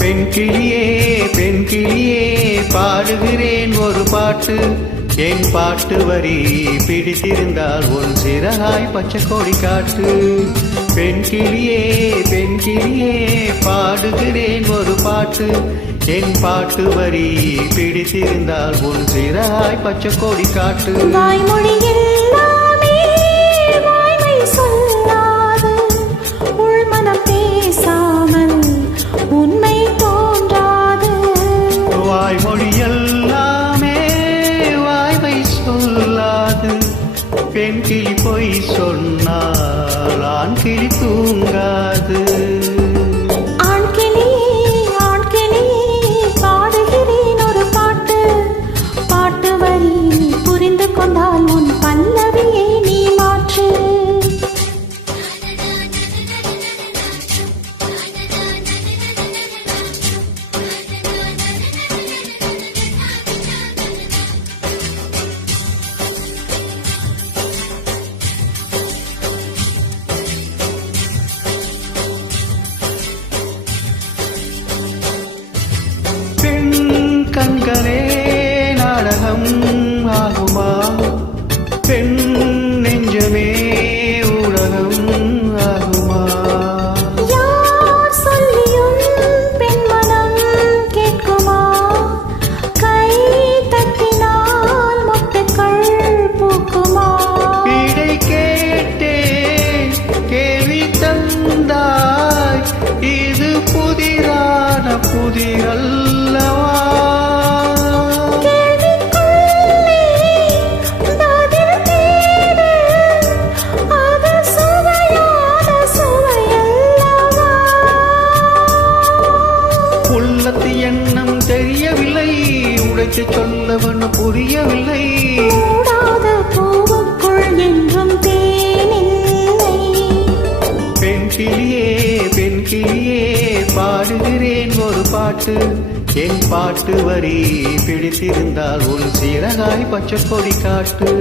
பெண் கிளியே பெண் கிளியே பாடுகிறேன் ஒரு பாட்டு. என் பாட்டு வரி பிடித்திருந்தால் உன் சிறகாய் பச்சை கொடி காட்டு. பெண் கிளியே பெண் கிளியே பாடுகிறேன் ஒரு பாட்டு. என் பாட்டு வரி பிடித்திருந்தால் உன் சிறகாய் பச்சை கொடி காட்டு. வாய்மொழியில் பெண் கிளி பொய் சொன்னால் ஆண் கிளி தூங்காது. ஆண் கிளி பாடுகிறேன் ஒரு பாட்டு. பாட்டு வரி புரிந்து கொண்டால் உன் பல்லவியை நீ மாற்று. கண்களே நாடகம் ஆகுமா? பெண் நெஞ்சமே ஊடகம் ஆகுமா? யார் சொல்லியும் பெண் மனம் கேட்குமா? கை தட்டினால் மொட்டுக்கள் பூக்குமா? இடை கேட்டே கேள்வி தந்தாய். இது புதிரான புதிரல்லவா? உள்ளத்து எண்ணம் தெரியவில்லை, உடைத்து சொல்லவன் புரியவில்லை. கூடாத பூவுக்குள் என்றும் தேனில்லை. பெண் கிளியே பெண் கிளியே பாடுகிறேன் ஒரு பாட்டு. என் பாட்டு வரி பிடித்திருந்தால் உன் சிறகாய் பச்சை கொடி காட்டு.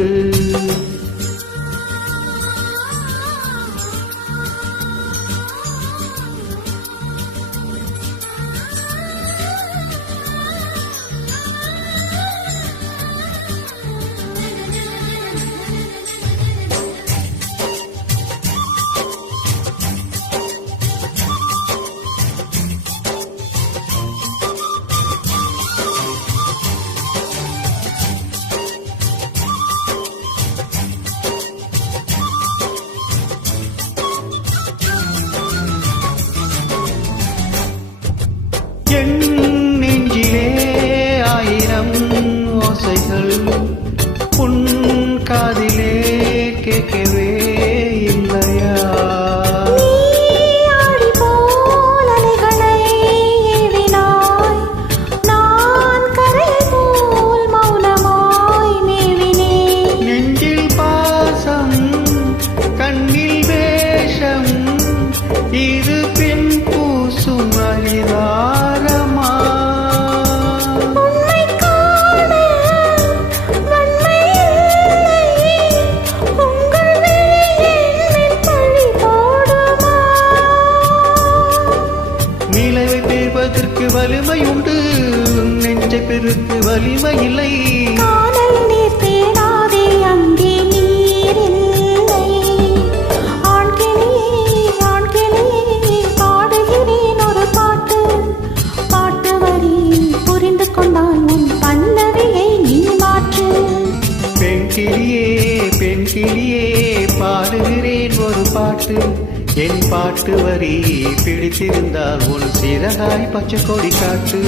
என் நெஞ்சிலே ஆயிரம் ஓசைகள் உன் காதிலே கேட்கவே இல்லையா? ஆடி போல் அலைகளை ஏவினாய், நான் கரை போல் மௌனமாய் மேவினேன். நெஞ்சில் பாசம் கண்ணில் வேஷம், இது பெண் பூசும் அரிதாரமா? உன்னை காண வன்மை இல்லை, உங்கள் விழியின் பழி போடுமா? நிலவை பெறுவதற்கு வலிமை உண்டு, நெஞ்சை பெருக்கு வலிமை இல்லை. கானல் நீர் தேடாதே, அங்கே நீர் இல்லை. ஆண் கிளி பாடுகிறேன் ஒரு பாட்டு. பாட்டு வரி புரிந்து கொண்டால் உன் பல்லவியை நீ மாற்று. பெண் கிளியே பெண் கிளியே பாடுகிறேன் ஒரு பாட்டு. என் பாட்டு வரி பிடித்திருந்தால் உன் சிறகாய் பச்சை கொடி காட்டு.